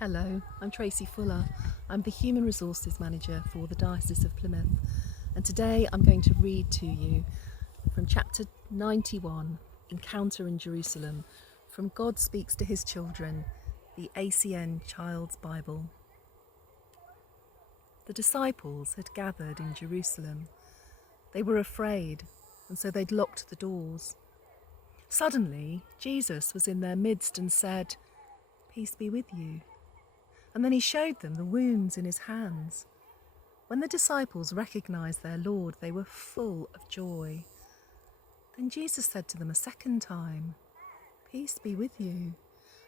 Hello, I'm Tracey Fuller. I'm the Human Resources Manager for the Diocese of Plymouth, and today I'm going to read to you from chapter 91, Encounter in Jerusalem, from God Speaks to His Children, the ACN Child's Bible. The disciples had gathered in Jerusalem. They were afraid, and so they'd locked the doors. Suddenly, Jesus was in their midst and said, "Peace be with you." And then he showed them the wounds in his hands. When the disciples recognized their Lord, they were full of joy. Then Jesus said to them a second time, "Peace be with you.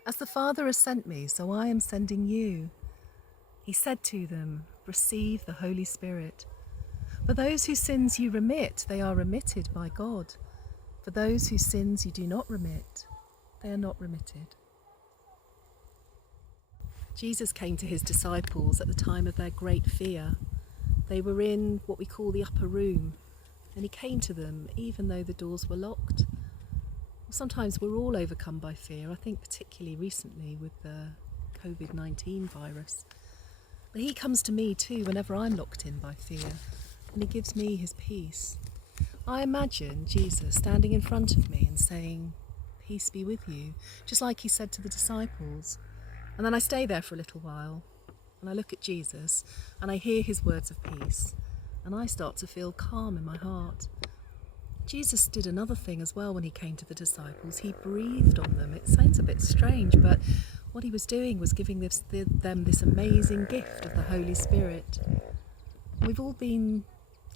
As the Father has sent me, so I am sending you." He said to them, "Receive the Holy Spirit. For those whose sins you remit, they are remitted by God. For those whose sins you do not remit, they are not remitted." Jesus came to his disciples at the time of their great fear. They were in what we call the upper room, and he came to them even though the doors were locked. Sometimes we're all overcome by fear, I think particularly recently with the COVID-19 virus. But he comes to me too whenever I'm locked in by fear, and he gives me his peace. I imagine Jesus standing in front of me and saying, "Peace be with you," just like he said to the disciples. And then I stay there for a little while, and I look at Jesus, and I hear his words of peace, and I start to feel calm in my heart. Jesus did another thing as well when he came to the disciples. He breathed on them. It sounds a bit strange, but what he was doing was giving them this amazing gift of the Holy Spirit. We've all been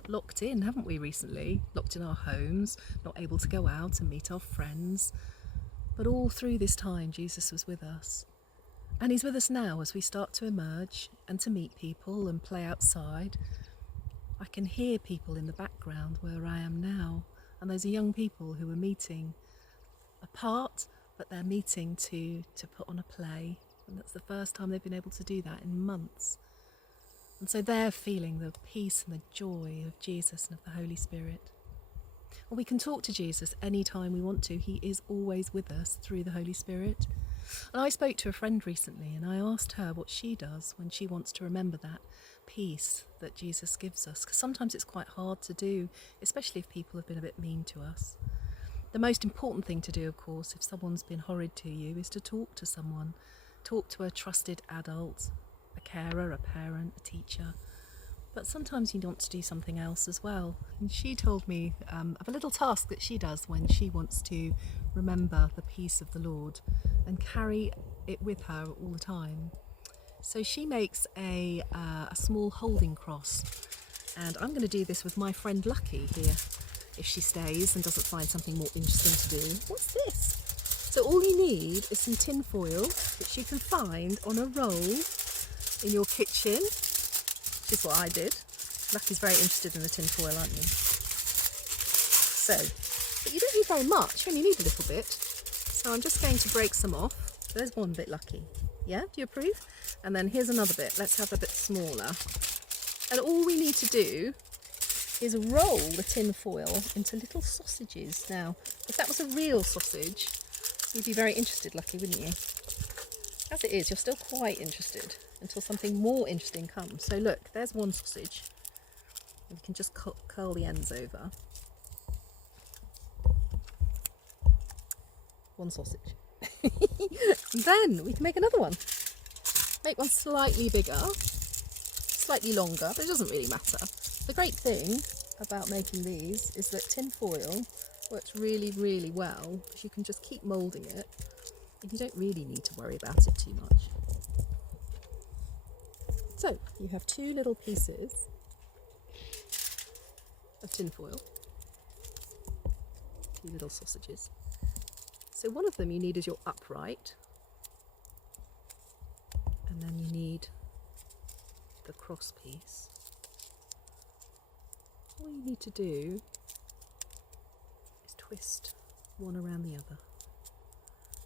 locked in, haven't we, recently? Locked in our homes, not able to go out and meet our friends. But all through this time, Jesus was with us. And he's with us now as we start to emerge and to meet people and play outside. I can hear people in the background where I am now, and those are young people who are meeting apart, but they're meeting to put on a play, and that's the first time they've been able to do that in months. And so they're feeling the peace and the joy of Jesus and of the Holy Spirit. Well, we can talk to Jesus anytime we want to. He is always with us through the Holy Spirit. And I spoke to a friend recently, and I asked her what she does when she wants to remember that peace that Jesus gives us, because sometimes it's quite hard to do, especially if people have been a bit mean to us. The most important thing to do, of course, if someone's been horrid to you, is to talk to someone. Talk to a trusted adult, a carer, a parent, a teacher. But sometimes you want to do something else as well. And she told me of a little task that she does when she wants to remember the peace of the Lord and carry it with her all the time. So she makes a small holding cross. And I'm going to do this with my friend Lucky here, if she stays and doesn't find something more interesting to do. What's this? So all you need is some tin foil, which you can find on a roll in your kitchen. Which is what I did. Lucky's very interested in the tin foil, aren't you? So, but you don't need very much, you only need a little bit. So I'm just going to break some off. There's one bit, Lucky. Yeah, do you approve? And then here's another bit. Let's have a bit smaller. And all we need to do is roll the tin foil into little sausages. Now, if that was a real sausage, you'd be very interested, Lucky, wouldn't you? As it is, you're still quite interested until something more interesting comes. So look, there's one sausage. And you can just curl the ends over. One sausage. Then we can make another one. Make one slightly bigger, slightly longer, but it doesn't really matter. The great thing about making these is that tin foil works really, really well because you can just keep moulding it and you don't really need to worry about it too much. So you have two little pieces of tin foil, two little sausages. So one of them you need is your upright, and then you need the cross piece. All you need to do is twist one around the other.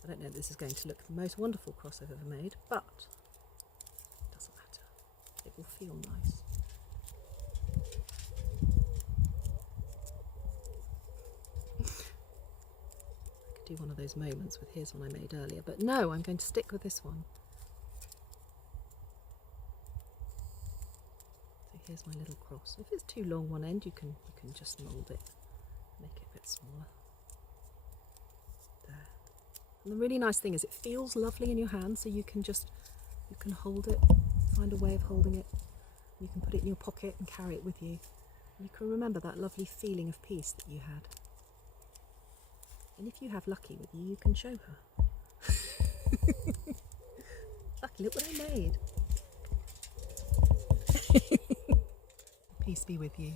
I don't know if this is going to look the most wonderful cross I've ever made, but it doesn't matter. It will feel nice. I could do one of those moments with his one I made earlier, but no, I'm going to stick with this one. Here's my little cross. If it's too long one end, you can just mould it, make it a bit smaller. There. And the really nice thing is it feels lovely in your hand, so you can hold it, find a way of holding it. You can put it in your pocket and carry it with you. You can remember that lovely feeling of peace that you had. And if you have Lucky with you, you can show her. Lucky, look what I made. Peace be with you.